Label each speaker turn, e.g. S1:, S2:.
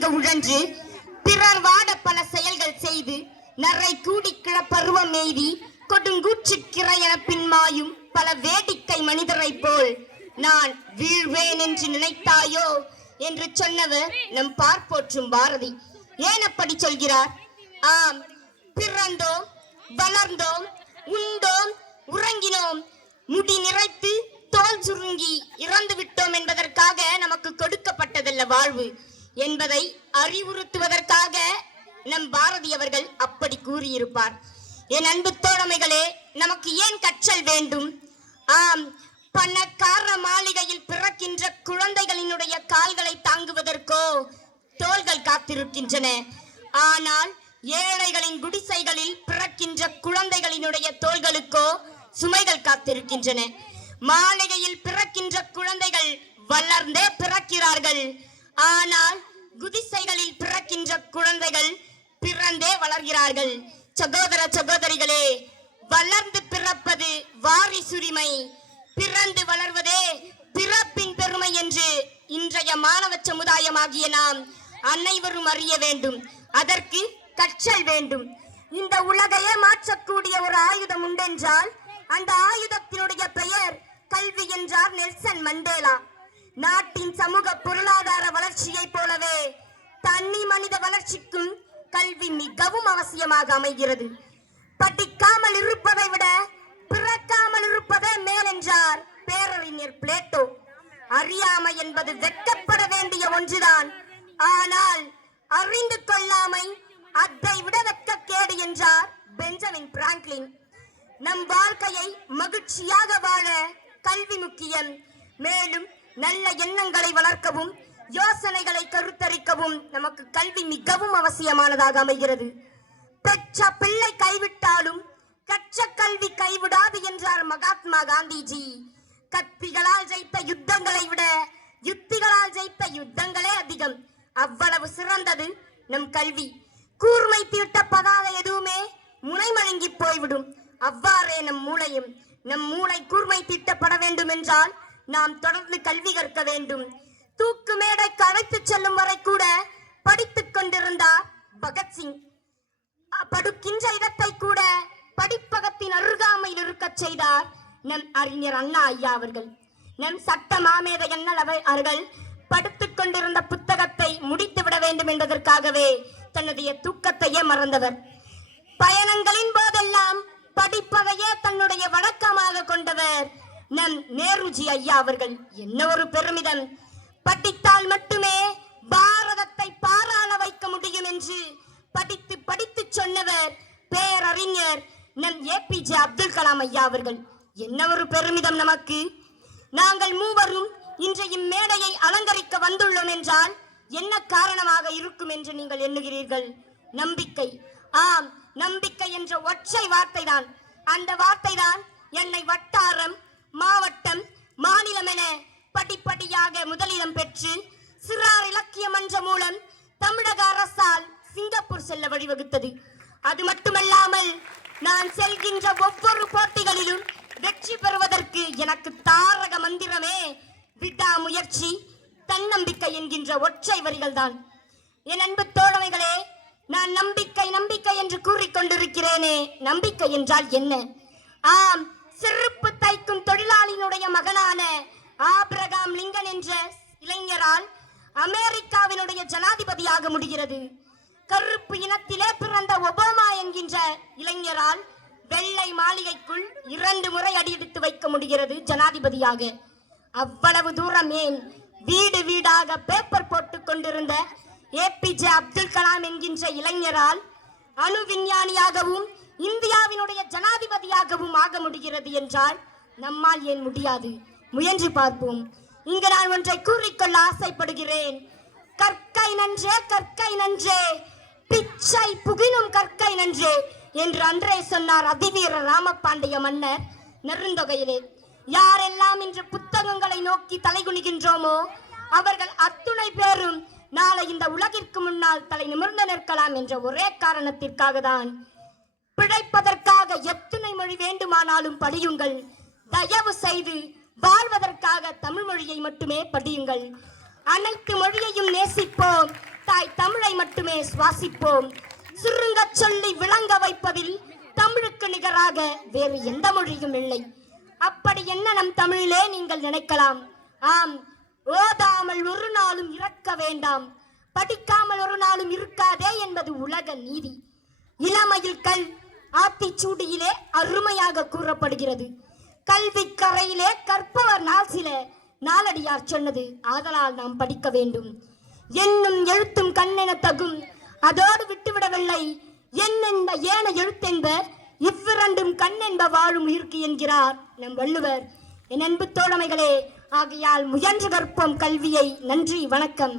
S1: மிக உழன்று பிறர் வாட பல செயல்கள் செய்து நரை கூடி கிளப்பருவம் எய்தி கொடுங்கூற்று பின்மாயும் பல வேடிக்கை மனிதரை போல் நான் வீழ்வேன் என்று நினைத்தாயோ என்று சொன்னவர் நம் பார்ப்போற்றும் பாரதி ஏன் அப்படி சொல்கிறார் ஆம் பிறந்தோம் வளர்ந்தோம் உண்டோம் உறங்கினோம் முடி நிறைத்து தோல் சுருங்கி இறந்து விட்டோம் என்பதற்காக நமக்கு கொடுக்கப்பட்டதல்ல வாழ்வு என்பதை அறிவுறுத்துவதற்காக நம் பாரதி அவர்கள் அப்படி கூறியிருப்பார் என் அன்பு தோழமைகளே நமக்கு ஏன் கற்றல் வேண்டும் ஆம் பணக்கார மாளிகையில் பிறக்கின்ற குழந்தைகளினுடைய கால்களை தாங்குவதற்கோ தோள்கள் காத்திருக்கின்றன ஆனால் ஏழைகளின் குடிசைகளில் பிறக்கின்ற குழந்தைகளினுடைய தோள்களுக்கோ சுமைகள் காத்திருக்கின்றன மாளிகையில் பிறக்கின்ற குழந்தைகள் வளர்ந்தே பிறக்கிறார்கள் ஆனால் குதிசைகளில் பிறக்கின்ற குழந்தைகள் பிறந்தே வளர்கிறார்கள் சகோதர சகோதரிகளே வளர்ந்து பிறப்பது வாரிசுரிமை பிறந்து வளர்வதே பிறப்பின் பெருமை என்று இன்றைய மாணவ சமுதாயமாகிய நாம் அனைவரும் அறிய வேண்டும் அதற்கு கற்றல் வேண்டும் இந்த உலகையே மாற்றக்கூடிய ஒரு ஆயுதம் உண்டென்றால் அந்த ஆயுதத்தினுடைய பெயர் கல்வி என்றார் நெல்சன் மண்டேலா நாட்டின் சமூக பொருளாதார வளர்ச்சியை போலவே தனி மனித வளர்ச்சிக்கும் கல்வி மிகவும் அவசியமாக அமைகிறது படிக்காமல் இருப்பதை விட பிறக்காமல் இருப்பதே மேலென்றார் பேரறிஞர் பிளேட்டோ அறியாமை என்பது வெட்கப்பட வேண்டிய ஒன்றுதான் ஆனால் அறிந்து கொள்ளாமை அதை விட வெட்கக்கேடு என்றார் பெஞ்சமின் பிராங்க்லின் நம் வாழ்க்கையை மகிழ்ச்சியாக வாழ கல்வி முக்கியம் மேலும் நல்ல எண்ணங்களை வளர்க்கவும் யோசனைகளை கருத்தரிக்கவும் நமக்கு கல்வி மிகவும் அவசியமானதாக அமைகிறது பெற்ற பிள்ளை கைவிட்டாலும் கற்ற கல்வி கைவிடாது என்றார் மகாத்மா காந்திஜி கத்திகளால் ஜெயித்த யுத்தங்களை விட யுத்திகளால் ஜெயித்த யுத்தங்களே அதிகம் அவ்வளவு சிறந்தது நம் கல்வி கூர்மை தீட்ட பதாதை எதுவுமே முனை போய்விடும் அவ்வாறே நம் மூளையும் நம் மூளை கூர்மை தீட்டப்பட வேண்டும் என்றால் நாம் தொடர்ந்து கல்வி கற்க வேண்டும் தூக்கு மேடைக்கு அழைத்து செல்லும் வரை கூட படித்துக் கொண்டிருந்தார் பகத்சிங் படுக்கின்ற இடத்தை கூட படிப்பகத்தின் அருகாமையில் இருக்க செய்தார் நம் அறிஞர் அண்ணா ஐயா அவர்கள் நம் சட்ட மாமேத எண்ணல் அவர்கள் படுத்துக் கொண்டிருந்த புத்தகத்தை முடித்து விட வேண்டும் என்பதற்காகவே தன்னுடைய தூக்கத்தையே மறந்தவர் பயணங்களின் போதெல்லாம் படிப்பதையே தன்னுடைய வழக்கமாக நம் நேருஜி ஐயா அவர்கள் என்ன ஒரு பெருமிதம் படித்தால் மட்டுமே பாரதத்தை பாராள வைக்க முடியும் என்று படித்து படித்து சொன்னவர் பேரறிஞர் நம் ஏபிஜே அப்துல் கலாம் ஐயா அவர்கள் என்ன ஒரு பெருமிதம் நமக்கு நாங்கள் மூவரும் இன்றைய மேடையை அலங்கரிக்க வந்துள்ளோம் என்றால் என்ன காரணமாக இருக்கும் என்று நீங்கள் எண்ணுகிறீர்கள் நம்பிக்கை ஆம் நம்பிக்கை என்ற ஒற்றை வார்த்தை தான் அந்த வார்த்தை தான் என்னை வட்டாரம் மாவட்டம் மாநிலம் என படிப்படியாக முதலிடம் பெற்று சிறார் இலக்கிய மன்றம் மூலம் தமிழக அரசால் சிங்கப்பூர் செல்ல வழிவகுத்தது அது மட்டுமல்லாமல் நான் செல்கின்ற ஒவ்வொரு போட்டிகளிலும் வெற்றி பெறுவதற்கு எனக்கு தாரக மந்திரமே விடாமுயற்சி தன்னம்பிக்கை என்கின்ற ஒற்றை வரிகள் தான் என் அன்பு தோழமைகளே நான் நம்பிக்கை நம்பிக்கை என்று கூறிக்கொண்டிருக்கிறேனே நம்பிக்கை என்றால் என்ன ஆம் செருப்பு தைக்கும் தொழிலாளியினுடைய மகனான ஆபிரகாம் லிங்கன் என்ற இளைஞரால் அமெரிக்காவினுடைய ஜனாதிபதியாக முடிகிறது கருப்பு இனத்திலே பிறந்த ஒபாமா என்கின்ற இளைஞரால் வெள்ளை மாளிகைக்குள் இரண்டு முறை அடியெடுத்து வைக்க முடிகிறது ஜனாதிபதியாக அவ்வளவு தூரம் ஏன் வீடு வீடாக பேப்பர் போட்டு கொண்டிருந்த ஏபிஜே அப்துல் கலாம் என்கின்ற இளைஞரால் அணு விஞ்ஞானியாகவும் ஆக முடிகிறது என்றால் நம்மால் ஏன் முடியாது முயன்று பார்ப்போம் இங்கு நான் ஒன்றை கூறிக்கொள்ள ஆசைப்படுகிறேன் கற்கை நன்றே கற்கை நன்றே பிச்சை புகினும் கற்கை நன்றே என்று அன்றே சொன்னார் அதிவீர ராமபாண்டிய மன்னர் நெருந்தொகையிலே யாரெல்லாம் இன்று புத்தகங்களை நோக்கி தலைகுனிகின்றோமோ அவர்கள் அத்துணை பேரும் நாளை இந்த உலகிற்கு முன்னால் தலை நிமிர்ந்து நிற்கலாம் என்ற ஒரே காரணத்திற்காக தான் பிழைப்பதற்காக எத்தனை மொழி வேண்டுமானாலும் படியுங்கள் தயவு செய்து வாழ்வதற்காக தமிழ் மொழியை மட்டுமே படியுங்கள் அனைத்து மொழியையும் நேசிப்போம் தாய் தமிழை மட்டுமே சுவாசிப்போம் சுருங்க சொல்லி விளங்க வைப்பதில் தமிழுக்கு நிகராக வேறு எந்த மொழியும் இல்லை அப்படி என்ன நம் தமிழிலே நீங்கள் நினைக்கலாம் ஆம் ஓதாமல் ஒரு நாளும் இறக்க வேண்டாம் படிக்காமல் ஒரு நாளும் இருக்காதே என்பது உலக நீதி இளமையில் கல் ஆத்திச்சூடியிலே அருமையாக கூறப்படுகிறது கல்வி கரையிலே கற்பவர் நாள் சில நாளடியார் சொன்னது ஆதலால் நாம் படிக்க வேண்டும் என்னும் எழுத்தும் கண்ணென தகும் அதோடு விட்டுவிடவில்லை என்னென்ப ஏன எழுத்தென்ப இவ்விரண்டும் கண்ணென்ப வாழும் உயிர்க்கு என்கிறார் நம் வள்ளுவர் என் அன்பு தோழமைகளே ஆகையால் முயன்று கற்போம் கல்வியை நன்றி வணக்கம்